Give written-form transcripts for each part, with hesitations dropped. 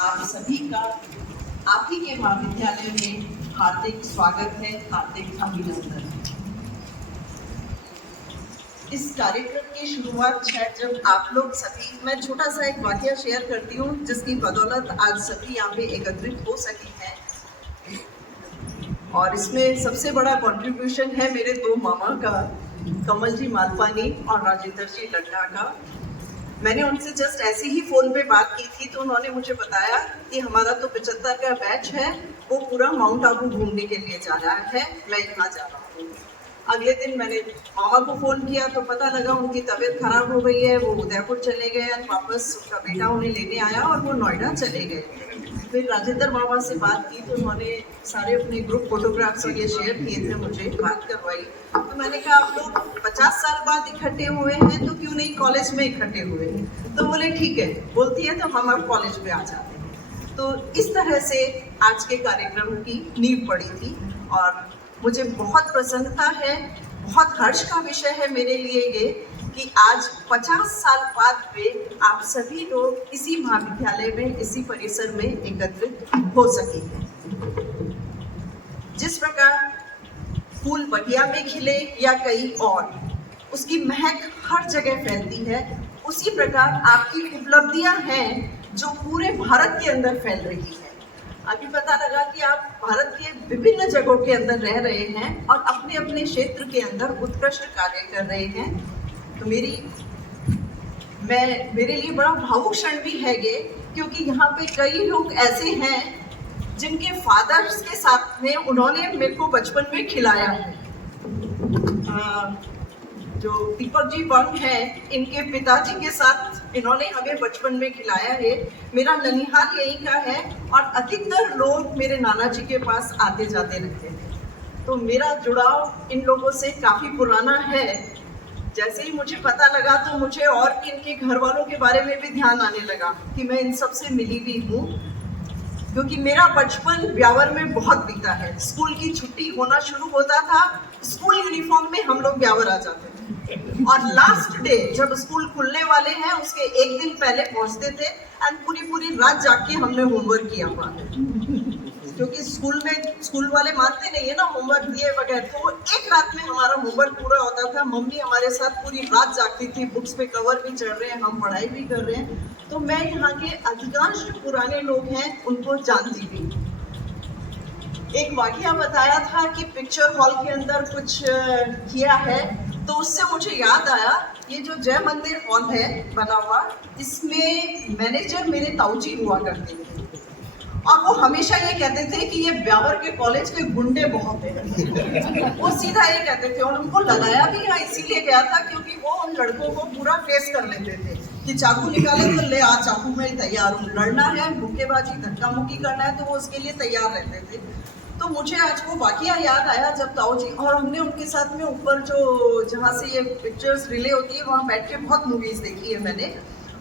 आप सभी का आप ही के महाविद्यालय में हार्दिक स्वागत है, हार्दिक अभिनंदन। इस कार्यक्रम की शुरुआत शायद जब आप लोग सभी, मैं छोटा सा एक वाकया शेयर करती हूँ जिसकी बदौलत आज सभी यहाँ पे एकत्रित हो सकी हैं। और इसमें सबसे बड़ा कंट्रीब्यूशन है मेरे दो मामा का, कमल जी मालपानी और राजेंद्र जी लड्ढा का। मैंने उनसे जस्ट ऐसे ही फ़ोन पे बात की थी तो उन्होंने मुझे बताया कि हमारा तो 75 का बैच है, वो पूरा माउंट आबू घूमने के लिए जा रहा है, मैं यहाँ जा रहा हूँ। अगले दिन मैंने मामा को फ़ोन किया तो पता लगा उनकी तबीयत खराब हो गई है, वो उदयपुर चले गए और वापस उनका बेटा उन्हें लेने आया और वो नोएडा चले गए। फिर राजेंद्र मामा से बात की तो उन्होंने सारे अपने ग्रुप फोटोग्राफ्स और ये शेयर किए थे, मुझे बात करवाई। तो मैंने कहा आप लोग 50 साल बाद इकट्ठे हुए हैं तो क्यों नहीं कॉलेज में इकट्ठे हुए हैं? तो बोले ठीक है, बोलती है तो हम अब कॉलेज में आ जाते हैं। तो इस तरह से आज के कार्यक्रम की नींव पड़ी थी और मुझे बहुत प्रसन्नता है, बहुत हर्ष का विषय है मेरे लिए ये कि आज 50 साल बाद में आप सभी लोग इसी महाविद्यालय में, इसी परिसर में एकत्रित हो सके हैं। जिस प्रकार फूल बगिया में खिले या कहीं और, उसकी महक हर जगह फैलती है, उसी प्रकार आपकी उपलब्धियां हैं जो पूरे भारत के अंदर फैल रही है। अभी पता लगा कि आप भारत के विभिन्न जगहों के अंदर रह रहे हैं और अपने अपने क्षेत्र के अंदर उत्कृष्ट कार्य कर रहे हैं। तो मेरे लिए बड़ा भावुक क्षण भी है ये, क्योंकि यहाँ पे कई लोग ऐसे हैं जिनके फादर्स के साथ में उन्होंने मेरे को बचपन में खिलाया है। जो दीपक जी बंग हैं, इनके पिताजी के साथ इन्होंने हमें बचपन में खिलाया है। मेरा ननिहाल यहीं का है और अधिकतर लोग मेरे नाना जी के पास आते जाते रहते हैं, तो मेरा जुड़ाव इन लोगों से काफ़ी पुराना है। जैसे ही मुझे पता लगा तो मुझे और भी इनके घर वालों के बारे में भी ध्यान आने लगा कि मैं इन सब से मिली भी हूँ, क्योंकि मेरा बचपन ब्यावर में बहुत बीता है। स्कूल की छुट्टी होना शुरू होता था, स्कूल यूनिफॉर्म में हम लोग ब्यावर आ जाते थे और लास्ट डे जब स्कूल खुलने वाले हैं उसके एक दिन पहले पहुंचते थे एंड पूरी रात जाग के हमने होमवर्क किया हुआ है, क्योंकि स्कूल वाले मानते नहीं है ना होमवर्क दिए बगैर। तो एक रात में हमारा होमवर्क पूरा होता था, मम्मी हमारे साथ पूरी रात जागती थी, बुक्स पे कवर भी चढ़ रहे हैं, हम पढ़ाई भी कर रहे हैं। तो मैं यहाँ के अधिकांश जो पुराने लोग हैं उनको जानती भी। एक वाकया बताया था कि पिक्चर हॉल के अंदर कुछ किया है, तो उससे मुझे याद आया ये जो जय मंदिर हॉल है बना हुआ, इसमें मैनेजर मेरे ताऊजी हुआ करते थे और वो हमेशा ये कहते थे कि ये ब्यावर के कॉलेज के गुंडे बहुत हैं। वो सीधा ये कहते थे और उनको लगाया भी यहाँ इसीलिए गया था क्योंकि वो उन लड़कों को पूरा फेस कर लेते थे कि चाकू निकाले तो ले आ, चाकू में तैयार हूँ, लड़ना है, मुक्केबाजी, धक्का मुक्की करना है, तो वो उसके लिए तैयार रहते थे। तो मुझे आज वो वाकया याद आया जब ताऊजी और हमने उनके साथ में ऊपर जो जहाँ से ये पिक्चर्स रिले होती है वहाँ बैठ के बहुत मूवीज़ देखी है मैंने।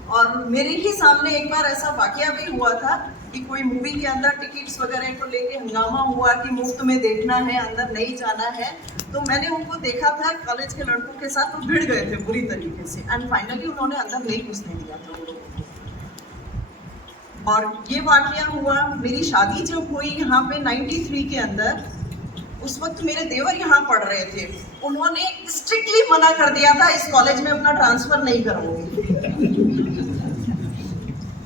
और मेरे ही सामने एक बार ऐसा वाकया भी हुआ था कि कोई मूवी के अंदर टिकट्स वगैरह को लेके हंगामा हुआ कि मुफ्त में देखना है, अंदर नहीं जाना है। तो मैंने उनको देखा था कॉलेज के लड़कों के साथ, तो भिड़ गए थे बुरी तरीके से एंड फाइनली उन्होंने अंदर नहीं घुसने दिया था वो लोगों को। और ये वाकया हुआ, मेरी शादी जब हुई यहाँ पे 93 के अंदर, उस वक्त मेरे देवर यहाँ पढ़ रहे थे, उन्होंने स्ट्रिक्टली मना कर दिया था इस कॉलेज में अपना ट्रांसफर नहीं करोगे।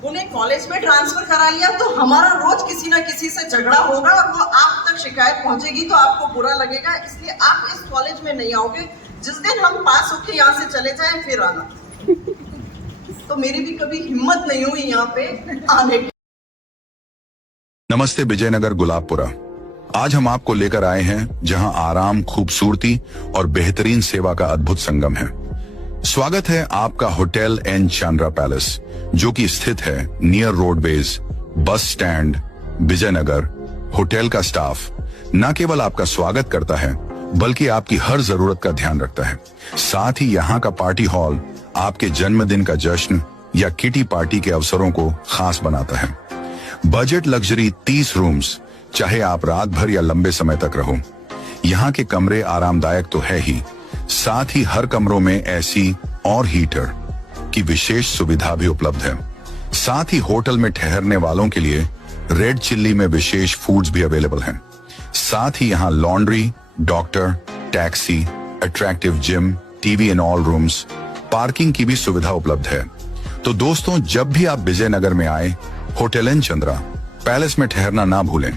उन्हें कॉलेज में ट्रांसफर करा लिया तो हमारा रोज किसी ना किसी से झगड़ा होगा और वो आप तक शिकायत पहुंचेगी तो आपको बुरा लगेगा, इसलिए आप इस कॉलेज में नहीं आओगे। जिस दिन हम पास होके यहाँ से चले जाएं फिर आना। तो मेरी भी कभी हिम्मत नहीं हुई यहाँ पे आने की। नमस्ते विजयनगर गुलाबपुरा। आज हम आपको लेकर आए हैं जहां आराम, खूबसूरती और बेहतरीन सेवा का अद्भुत संगम है। स्वागत है आपका होटल एन चांद्रा पैलेस, जो कि स्थित है near roadways, bus stand, Vijayanagar. Hotel का स्टाफ न केवल आपका स्वागत करता है बल्कि आपकी हर जरूरत का ध्यान रखता है। साथ ही यहाँ का पार्टी हॉल आपके जन्मदिन का जश्न या किटी पार्टी के अवसरों को खास बनाता है। बजट लग्जरी 30 रूम्स, चाहे आप रात भर या लंबे समय तक रहो। यहाँ के कमरे आरामदायक तो है ही, साथ ही हर कमरों में एसी और हीटर की विशेष सुविधा भी उपलब्ध है। साथ ही होटल में ठहरने वालों के लिए रेड चिल्ली में विशेष फूड्स भी अवेलेबल हैं। साथ ही यहाँ laundry, doctor, taxi, attractive gym, TV in all rooms, parking की भी सुविधा उपलब्ध है। तो दोस्तों, जब भी आप विजयनगर में आए, होटल एन चंद्रा पैलेस में ठहरना ना भूलें।